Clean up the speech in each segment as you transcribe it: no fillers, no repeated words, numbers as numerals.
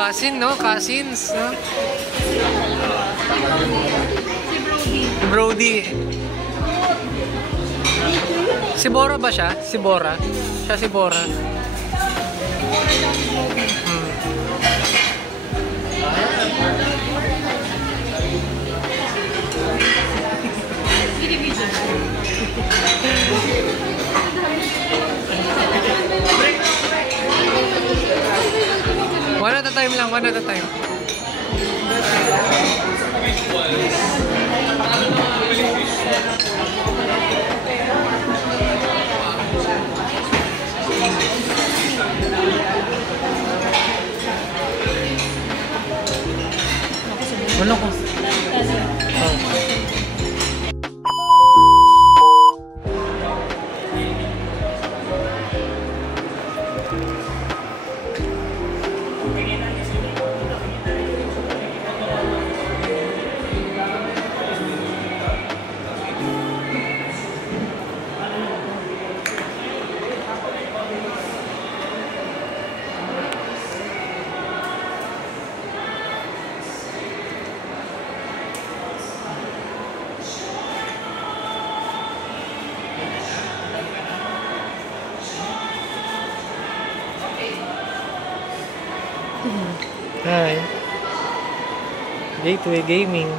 Cousin, no? Cousins, no? Si Brody. Si Bora ba siya? Si Bora? Siya si Bora. One at a time lang, one at a time. Wala ko. Hi. Gateway Gaming.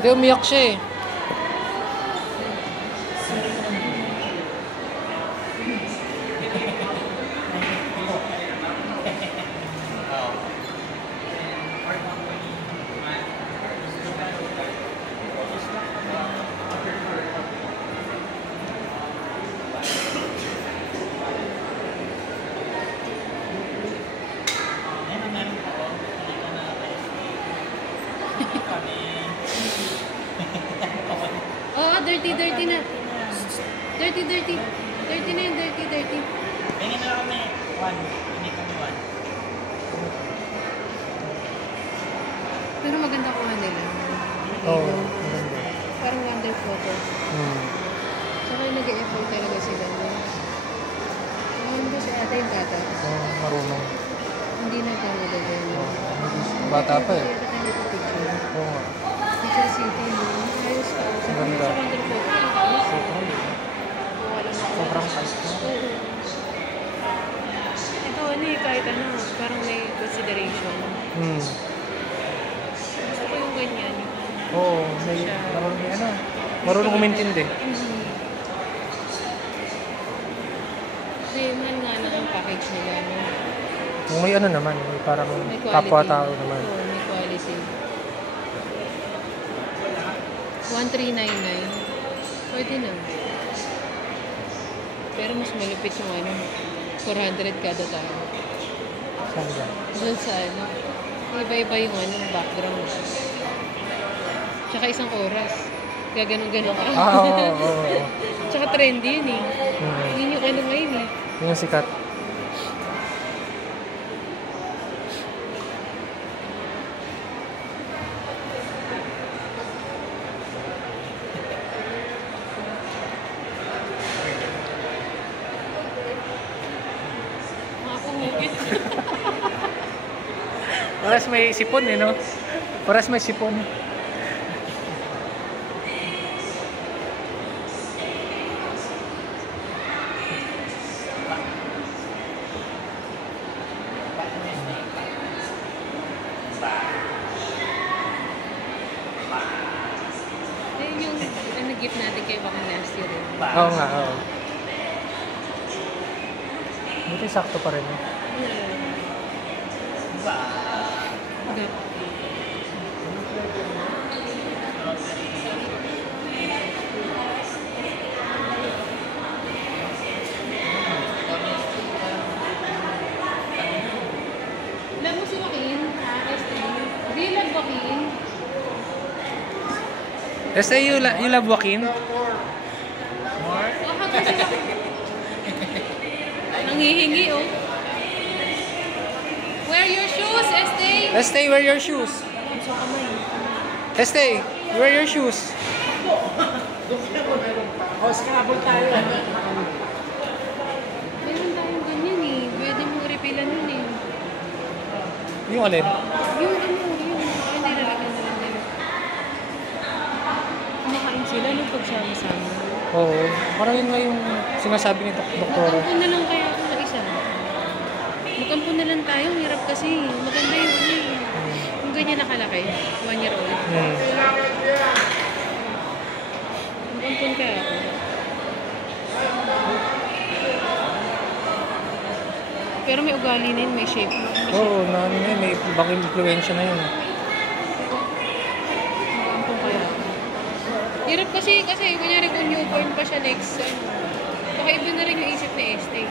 Hindi, umiyak siya eh. Oo, dirty na. Dirty na yun, dirty. Tingin na kami, hindi kami 1. Pero maganda ko nila. Oo, maganda. Parang wonder photo. Saka yung nag-e-effort talaga sila. Hindi siya ata yung tata. Oo, marunong. Hindi nagkamadali. Bata pa eh. Oo nga. Picture city. Ayos pa. Maganda. Sa wonder photo. Sobrang size ko. Ito kahit ano, parang may consideration. Gusto ko yung ganyan. Oo, marunong umintindi. Kasi man nga lang ang package nila. Kung may ano naman, may parang May quality. kapwa-tao naman. Oo, may quality. 1399. Pwede na. Pero mas malupit yung 400 kada tao. Saan ba? Doon sa iba-iba yung background. Tsaka isang oras. Gaganon-ganon ka. Oo. Tsaka trendy yun eh. Yun yung ngayon eh. Yun yung sikat. Paras may sipon eh, no? Paras may sipon. Yung gift natin kay Baka last year eh. Oo nga, oo. Buti sakto pa rin. Alam mo si Joaquin? Do you love Joaquin? You love Joaquin? Nangihingi oh. Wear your shoes, Esther. Estee, wear your shoes. Sa kamay. Estee, wear your shoes. Scrabble tayo. Meron tayong ganyan eh. Pwede mo repilan yun eh. Yung alin? Yung hindi lalagyan na lang nila. Kumakain sila nung pagsama-sama. Oo. Parang yun nga yung sinasabi ni doktora. Magkampo na lang kaya ako na isa. Magkampo na lang tayo. Hirap kasi. Maganda yung ano eh. Yung ganyan nakalaki. 1 year old. Magkampon kaya ako. Pero may ugali na yun. May shape. Oo, na ano yun, may ibang influensya na yun. Magkampon kaya ako. Hirap kasi kunyari kung newborn pa siya next baka iba na rin yung isip na este.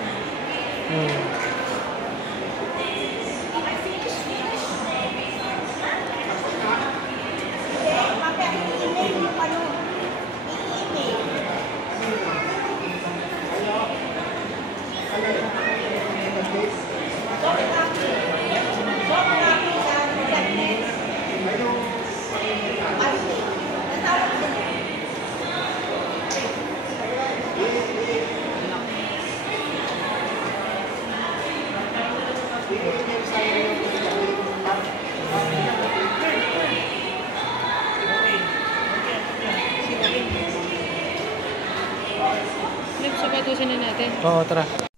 Sapatusin na natin. Oo, tara.